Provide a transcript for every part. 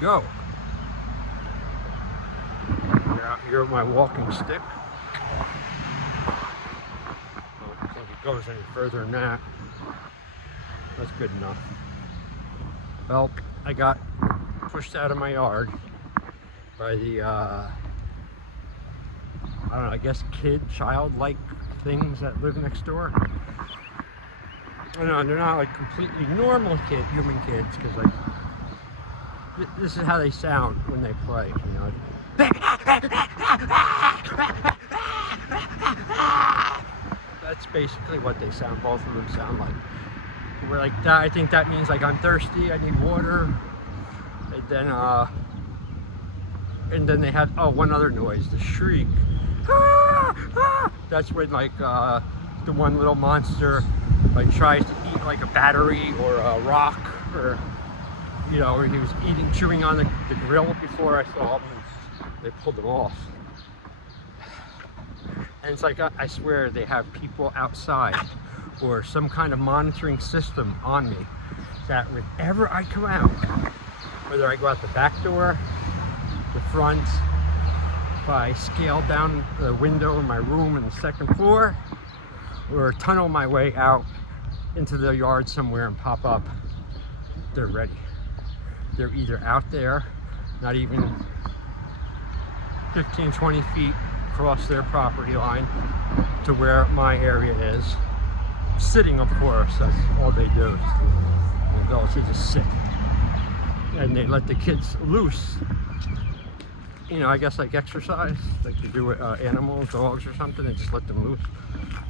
go. I'm out here with my walking stick. I don't think it goes any further than that. That's good enough. Well, I got pushed out of my yard by the, I don't know, I guess childlike things that live next door. I know, they're not like completely normal human kids, because like, this is how they sound when they play, you know. That's basically what they sound, both of them sound like. We're like, I think that means like I'm thirsty, I need water. And then they have, oh, one other noise, the shriek. That's when like the one little monster like tries to eat like a battery or a rock, or you know, or he was chewing on the grill before I saw him, and they pulled him off. And it's like, I swear they have people outside or some kind of monitoring system on me, that whenever I come out, whether I go out the back door, the front, if I scale down the window in my room in the second floor, or tunnel my way out into the yard somewhere and pop up, they're ready. They're either out there, not even 15, 20 feet across their property line to where my area is, sitting, of course. That's all they do. The adults, they just sit. And they let the kids loose. You know, I guess like exercise, like you do with animals, dogs or something, they just let them loose.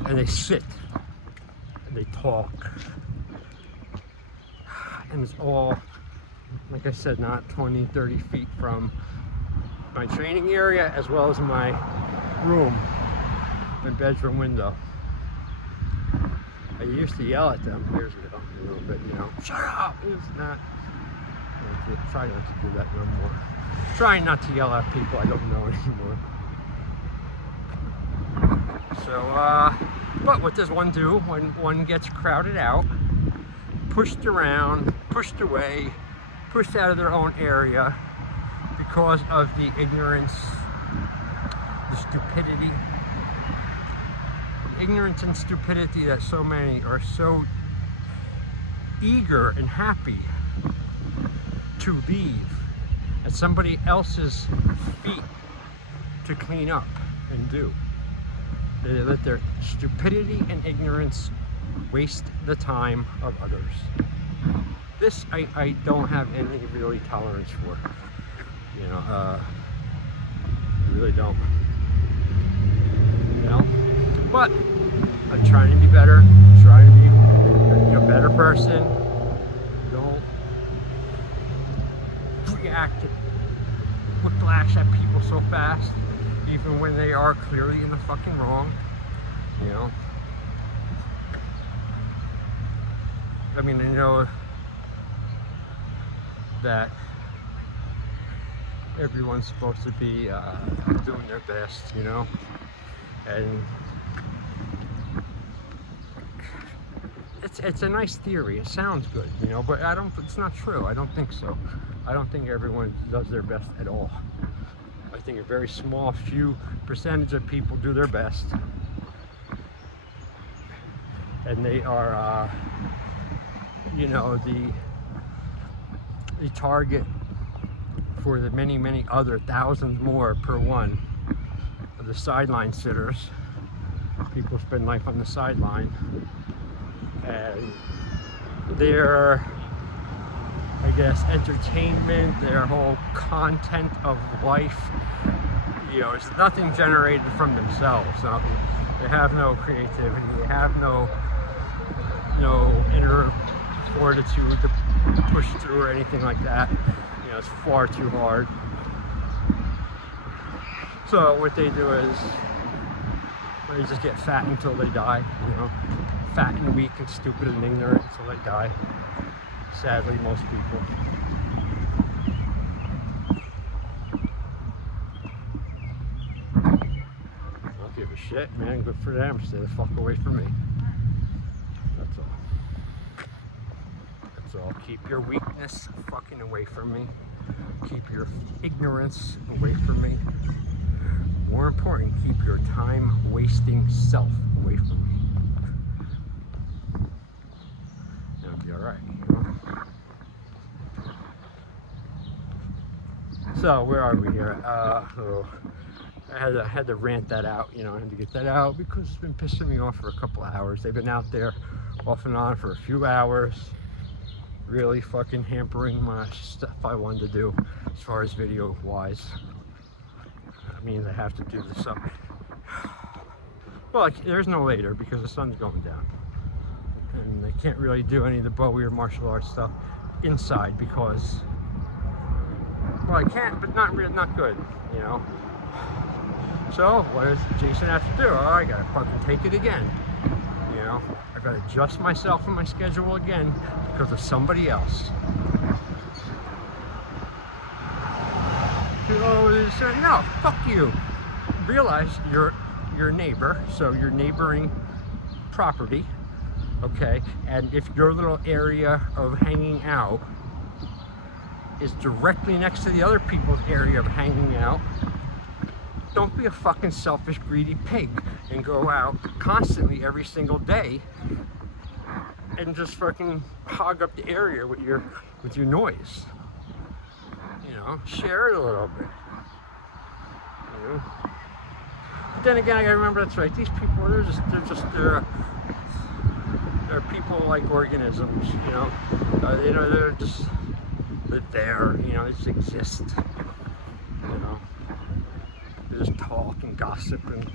And they sit. And they talk. And it's all, like I said, not 20, 30 feet from my training area, as well as my room, my bedroom window. I used to yell at them years ago, a little bit, you know, shut up! It's not. I try not to do that no more. Trying not to yell at people I don't know anymore. So, but what does one do when one gets crowded out, pushed around, pushed away, pushed out of their own area because of the ignorance, the stupidity, ignorance and stupidity that so many are so eager and happy to leave at somebody else's feet to clean up and do. They let their stupidity and ignorance waste the time of others. This I don't have any really tolerance for. You know, I really don't. You know? But I'm trying to be better, trying to be a better person. Don't react to whiplash at people so fast, even when they are clearly in the fucking wrong. You know? I mean, I know that everyone's supposed to be doing their best, you know? And it's a nice theory. It sounds good, you know, but it's not true. I don't think so. I don't think everyone does their best at all. I think a very small few percentage of people do their best. And they are, you know, the target for the many, many other thousands more per one of the sideline sitters. People spend life on the sideline, and their, I guess, entertainment, their whole content of life, you know, is nothing generated from themselves. Nothing. They have no creativity. They have no inner fortitude to push through or anything like that. You know, it's far too hard. So what they do is they just get fat until they die, you know, fat and weak and stupid and ignorant until they die. Sadly, most people. I don't give a shit, man. Good for them. Stay the fuck away from me. That's all. That's all. Keep your weakness fucking away from me. Keep your ignorance away from me. More important, keep your time-wasting self away from me. It'll be all right. So where are we here? I had to rant that out. I had to get that out because it's been pissing me off for a couple of hours. They've been out there off and on for a few hours, really fucking hampering my stuff I wanted to do as far as video wise. That means I have to do this up. Well, there's no later because the sun's going down, and I can't really do any of the Bowie or martial arts stuff inside because, well, I can, but not good. So what does Jason have to do? Oh, I gotta fucking take it again. I gotta adjust myself and my schedule again because of somebody else. No, fuck you. Realize you're your neighbor, so your neighboring property, okay? And if your little area of hanging out is directly next to the other people's area of hanging out, don't be a fucking selfish, greedy pig and go out constantly every single day and just fucking hog up the area with your noise. Share it a little bit. But then again, I gotta remember that's right. These people, they're people like organisms. They're there. They just exist. They just talk and gossip and,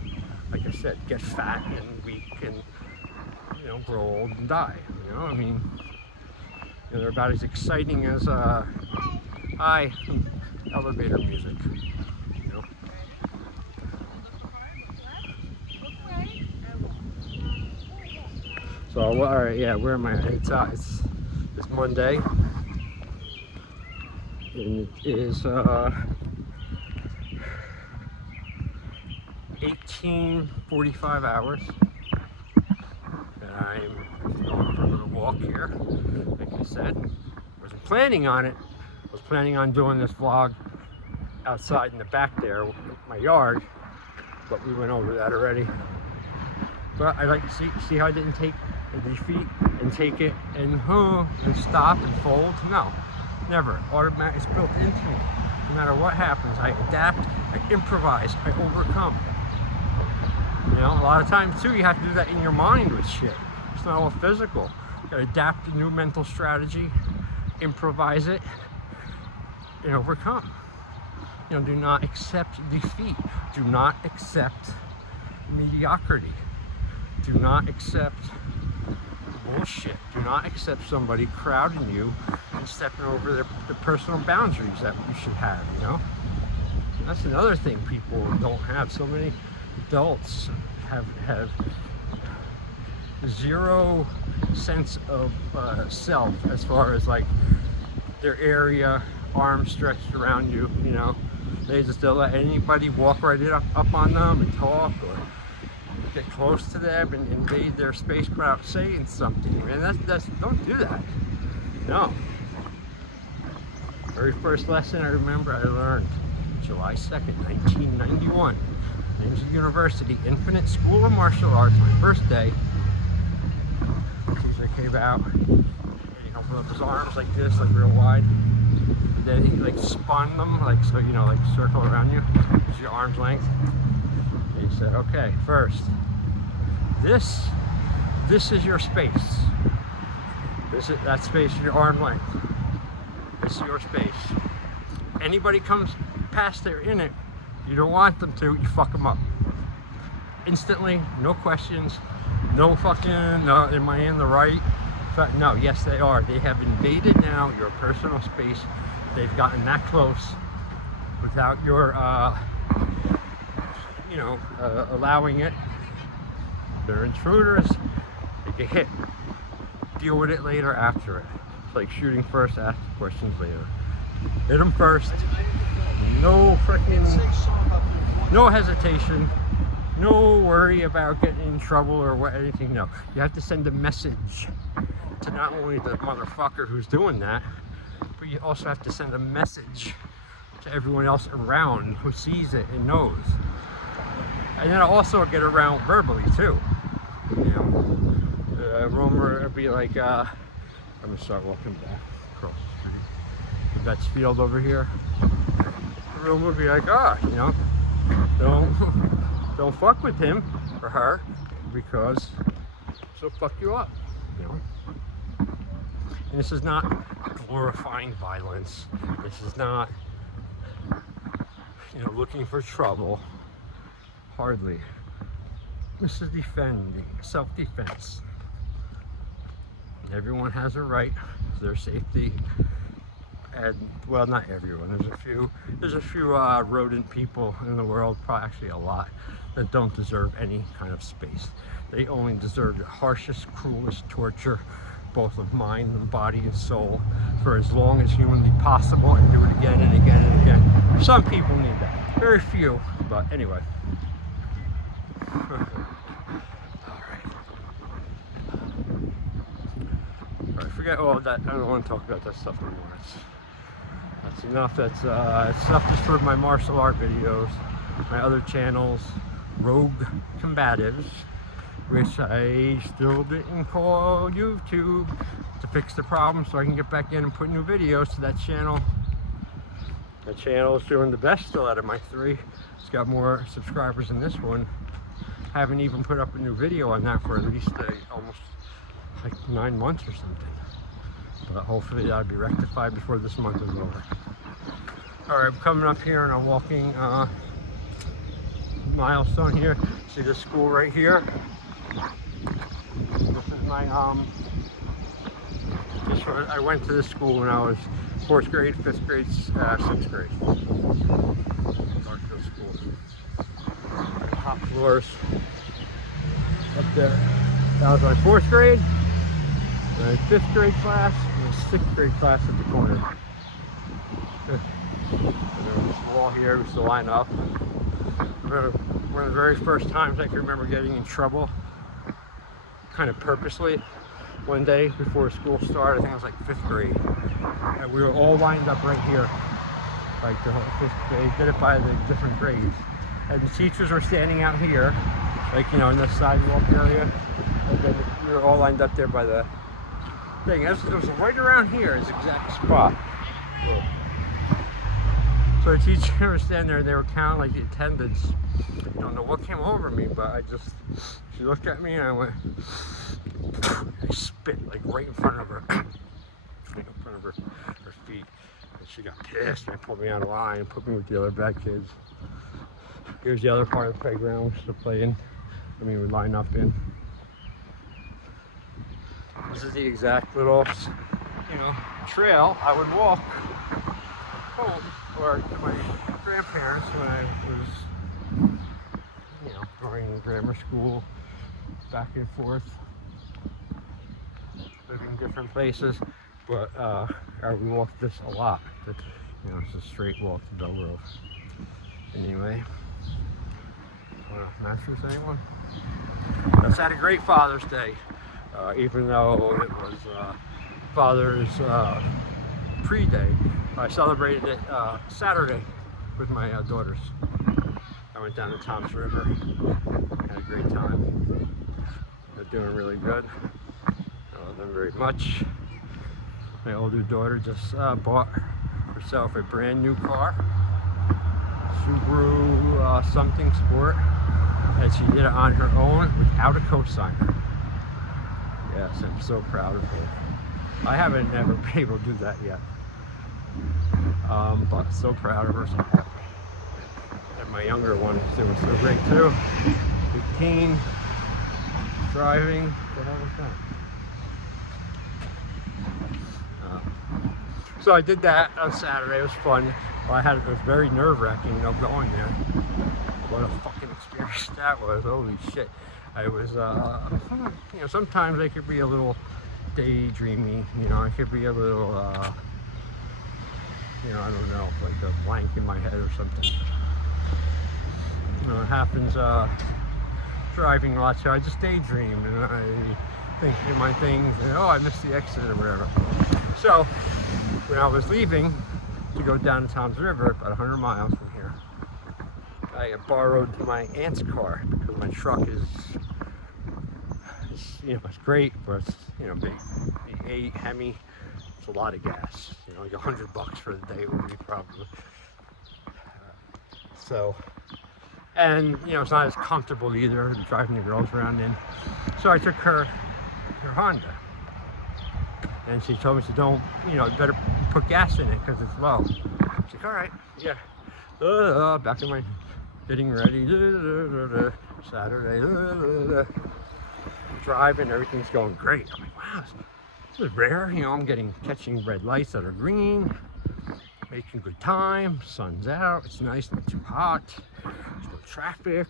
like I said, get fat and weak and grow old and die. They're about as exciting as elevator music. So all right, yeah. Where am I? It's Monday, and it is 18:45 hours, and I'm going for a little walk here. Like I said, wasn't planning on it. I was planning on doing this vlog outside in the back there, my yard, but we went over that already. But I like to see how I didn't take a defeat and take it and stop and fold. No, never. Automatic. It's built into me. No matter what happens, I adapt, I improvise, I overcome. A lot of times too, you have to do that in your mind with shit. It's not all physical. You gotta adapt a new mental strategy, improvise it, and overcome. Do not accept defeat. Do not accept mediocrity. Do not accept bullshit. Do not accept somebody crowding you and stepping over the personal boundaries that you should have, And that's another thing people don't have. So many adults have zero sense of self as far as like their area, arms stretched around you, they'll let anybody walk right up on them and talk or get close to them and invade their space without saying something. That's don't do that. No. Very first lesson I remember I learned July 2nd, 1991. Ninja University, Infinite School of Martial Arts, my first day. The teacher came out and he opened up his arms like this, like real wide. And then he like spun them, like so, like circle around you. It's your arm's length. And he said, okay, first, this is your space. That space is your arm length. This is your space. Anybody comes past there in it, you don't want them to, you fuck them up. Instantly, no questions, no fucking, no, am I in the right? No, yes they are. They have invaded now your personal space. They've gotten that close without your, allowing it. They're intruders, they get hit. Deal with it later after it. It's like shooting first, ask questions later. Hit them first. No hesitation. No worry about getting in trouble or anything. No, you have to send a message to not only the motherfucker who's doing that, but you also have to send a message to everyone else around who sees it and knows. And then I'll also get around verbally too. You know, Romer would be like, I'm gonna start walking back across the street. That's field over here. Romer would be like, you know, don't fuck with him or her because she'll fuck you up. You know. And this is not glorifying violence. This is not, you know, looking for trouble. Hardly. This is defending, self-defense. Everyone has a right to their safety. And, well, not everyone. There's a few rodent people in the world, probably actually a lot, that don't deserve any kind of space. They only deserve the harshest, cruelest torture, both of mind and body and soul, for as long as humanly possible, and do it again and again and again. Some people need that. Very few, but anyway. Alright, forget all that. I don't want to talk about that stuff anymore. That's enough. That's stuff just for my martial art videos, my other channels, Rogue Combatives, which I still didn't call YouTube to fix the problem so I can get back in and put new videos to that channel. The channel is doing the best still out of my three. It's got more subscribers than this one. Haven't even put up a new video on that for at least almost like 9 months or something. But hopefully that'll be rectified before this month is over. Alright, I'm coming up here and I'm walking milestone here. See the school right here? This is my I went to this school when I was 4th grade, 5th grade, 6th grade. Darkfield School. Top floors up there. That was my 4th grade, my 5th grade class, and my 6th grade class at the corner. There was this wall here, we used to line up. One of the very first times I can remember getting in trouble, kind of purposely, one day before school started. I think it was like 5th grade. And we were all lined up right here, like the whole 5th grade. Did it by the different grades. And the teachers were standing out here, like, you know, in the sidewalk area. And then we were all lined up there by the thing. It was right around here, this exact spot. So the teacher was standing there and they were counting like the attendance. I don't know what came over me, but she looked at me and I went, I spit like right in front of her, right in front of her feet. And she got pissed and pulled me out of line and put me with the other bad kids. Here's the other part of the playground we used to play in. I mean, we line up in. This is the exact little, you know, trail I would walk home or to my grandparents when I was, you know, during grammar school, back and forth, living in different places. But we walked this a lot. But, you know, it's a straight walk to Bell Grove. Anyway, want to match with anyone? Let's had a great Father's Day, even though it was Father's pre-day. I celebrated it Saturday with my daughters. I went down to Tom's River, had a great time. They're doing really good. I love them very much. My older daughter just bought herself a brand new car, Subaru something Sport, and she did it on her own without a cosigner. Yes, I'm so proud of her. I haven't ever been able to do that yet. But so proud of her, so happy. And my younger one is doing so great too. 15, driving. What the hell was that? So I did that on Saturday. It was fun. Well, it was very nerve-wracking, you know, going there. What a fucking experience that was. Holy shit. I was, you know, sometimes I could be a little daydreamy, you know, I could be a little, you know, I don't know, like a blank in my head or something. You know, it happens driving a lot, so I just daydream and I think of my things and, oh, I missed the exit or whatever. So when I was leaving to go down to Tom's River, about 100 miles from here, I borrowed my aunt's car because my truck is you know, it's great, but it's, you know, big. The Hemi, it's a lot of gas. You know, like $100 for the day would be probably. So, and you know, it's not as comfortable either driving the girls around in. So I took her Honda, and she told me, "So don't, you know, better put gas in it because it's low." She's like, "All right, yeah." Back in my getting ready. Saturday. Driving, everything's going great. I'm like, wow, this is rare. You know, I'm catching red lights that are green, making good time. Sun's out. It's nice, not too hot. There's no traffic.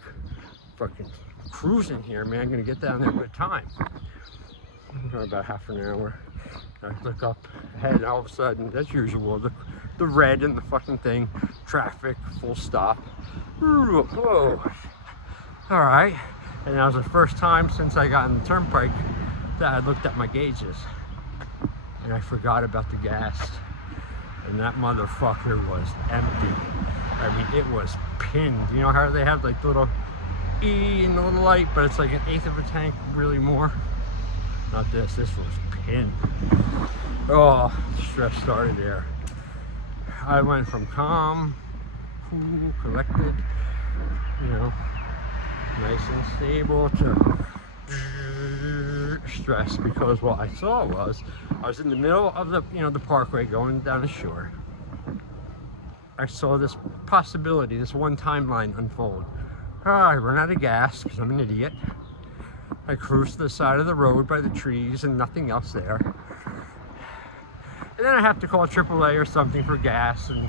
Fucking cruising here, man. I'm gonna get down there good time. About half an hour. I look up ahead, and all of a sudden, as usual, the red in the fucking thing, traffic, full stop. Whoa. All right. And that was the first time since I got in the turnpike that I looked at my gauges. And I forgot about the gas. And that motherfucker was empty. I mean, it was pinned. You know how they have like the little E in the little light, but it's like an eighth of a tank, really more? Not this. This was pinned. Oh, stress started there. I went from calm, cool, collected, you know, nice and stable to stress, because what I saw was I was in the middle of the, you know, the parkway going down the shore. I saw this possibility, this one timeline unfold. I run out of gas because I'm an idiot. I cruise to the side of the road by the trees and nothing else there. And then I have to call AAA or something for gas, and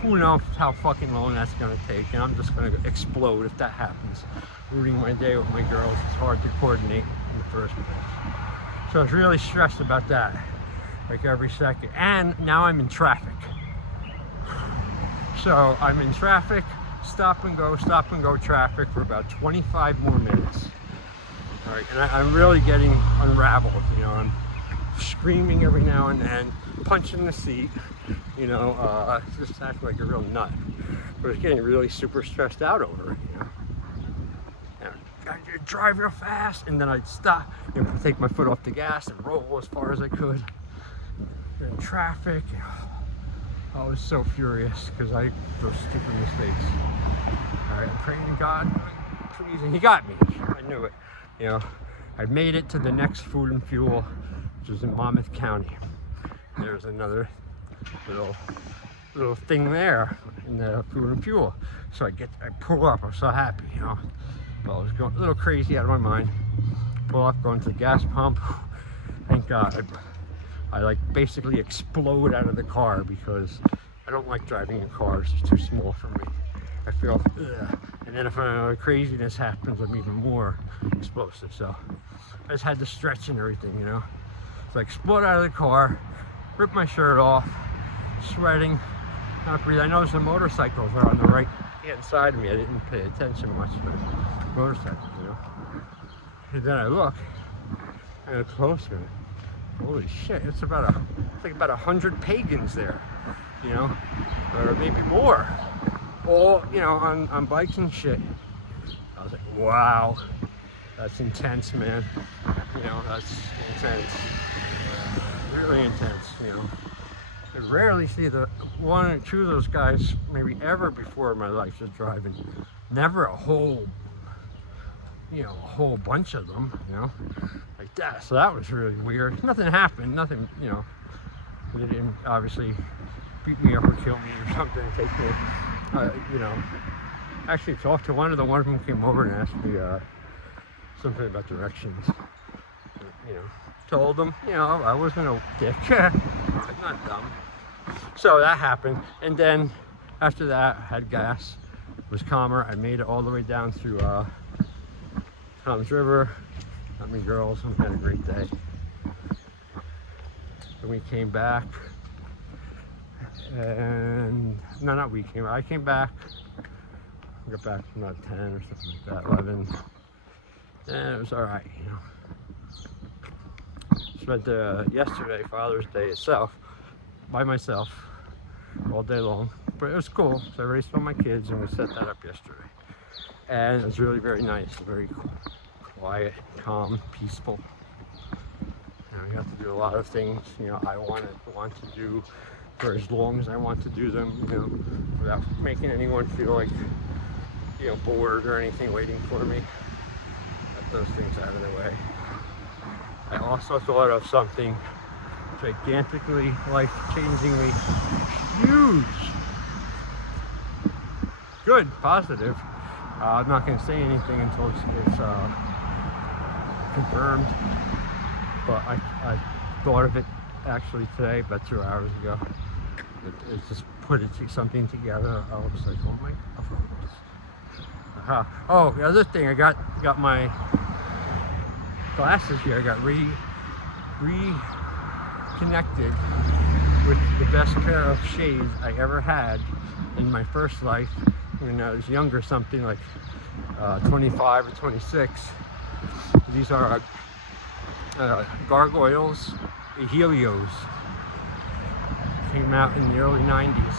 who knows how fucking long that's gonna take, and I'm just gonna explode if that happens. Ruining my day with my girls, it's hard to coordinate in the first place. So I was really stressed about that, like every second. And now I'm in traffic. So I'm in traffic, stop and go traffic for about 25 more minutes. All right, and I'm really getting unraveled, you know. I'm screaming every now and then, punching the seat, you know, just act like a real nut. But I was getting really super stressed out over it, you know. And I'd drive real fast, and then I'd stop, you know, take my foot off the gas and roll as far as I could. In traffic, I was so furious because I those stupid mistakes. All right, I'm praying to God, please, and He got me. I knew it. You know, I made it to the next Food and Fuel, which was in Monmouth County. There's another little thing there in the Food and Fuel. So I pull up. I'm so happy, you know. Well, I was going a little crazy out of my mind. Pull up, going to the gas pump. Thank God. I like basically explode out of the car because I don't like driving in cars. It's too small for me. I feel, ugh. And then if craziness happens, I'm even more explosive. So I just had to stretch and everything, you know. So I explode out of the car, rip my shirt off, sweating, not breathing. I noticed the motorcycles are on the right hand side of me. I didn't pay attention much to the motorcycles, you know. And then I look closer. Holy shit! It's like about 100 pagans there, you know, or maybe more. All, you know, on bikes and shit. I was like, wow, that's intense, man. You know, that's intense. Really intense, you know. I rarely see the one or two of those guys maybe ever before in my life just driving. Never a whole bunch of them, you know, like that. So that was really weird. Nothing happened, nothing, you know. They didn't obviously beat me up or kill me or something, take me, you know. Actually talked to one of them came over and asked me something about directions. You know, told them, you know, I wasn't a dick, but not dumb. So that happened, and then after that, I had gas, it was calmer. I made it all the way down through Tom's River, got me girls, and had a great day. Then we came back, and I came back. I got back from about 10 or something like that, 11, and it was all right, you know. spent yesterday, Father's Day itself, by myself all day long. But it was cool. So I raised all my kids and we set that up yesterday. And it was really very nice, very quiet, calm, peaceful. You know, you have to do a lot of things, you know, I want to do for as long as I want to do them, you know, without making anyone feel like, you know, bored or anything waiting for me. Get those things out of the way. I also thought of something gigantically, life-changingly huge. Good, positive. I'm not going to say anything until it's confirmed, but I thought of it actually today, about 2 hours ago. It just put something together. I was like, oh my god. Oh, the other thing, I got my glasses here. I got reconnected with the best pair of shades I ever had in my first life when I was younger, something like 25 or 26. These are Gargoyles Helios. Came out in the early 90s.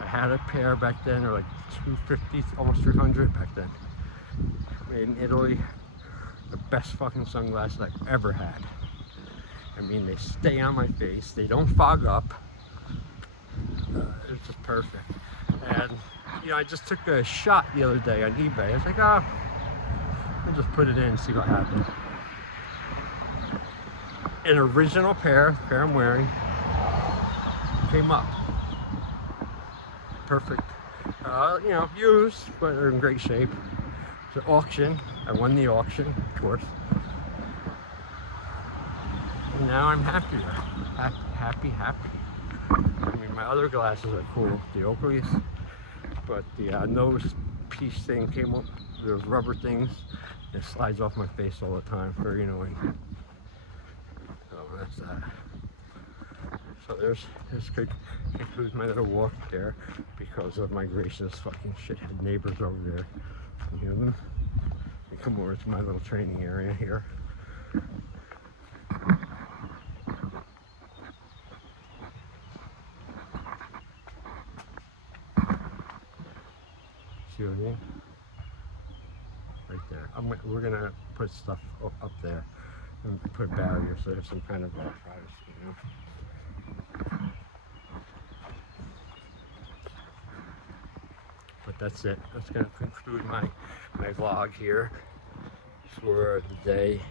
I had a pair back then, or like 250, almost 300 back then. Made in Italy. The best fucking sunglasses I've ever had. I mean, they stay on my face. They don't fog up. It's just perfect. And, you know, I just took a shot the other day on eBay. I was like, oh, I'll just put it in and see what happens. An original pair I'm wearing, came up. Perfect. You know, used, but they're in great shape. It's an auction. I won the auction, of course. And now I'm happier. Happy. I mean, my other glasses are cool, the Oakleys, but the nose piece thing came up, those rubber things, it slides off my face all the time, very annoying. So that's that. So this could conclude my little walk there because of my gracious fucking shithead neighbors over there. You hear them? They come over to my little training area here. See what I mean? Right there. We're gonna put stuff up there and put barriers so there's some kind of privacy, you know? But that's it. That's gonna conclude my vlog here for the day,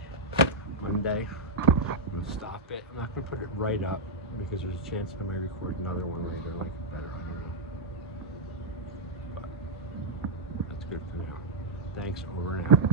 Monday. I'm gonna stop it. I'm not gonna put it right up because there's a chance I might record another one later, like better, I don't know. But that's good for now. Thanks, over and out.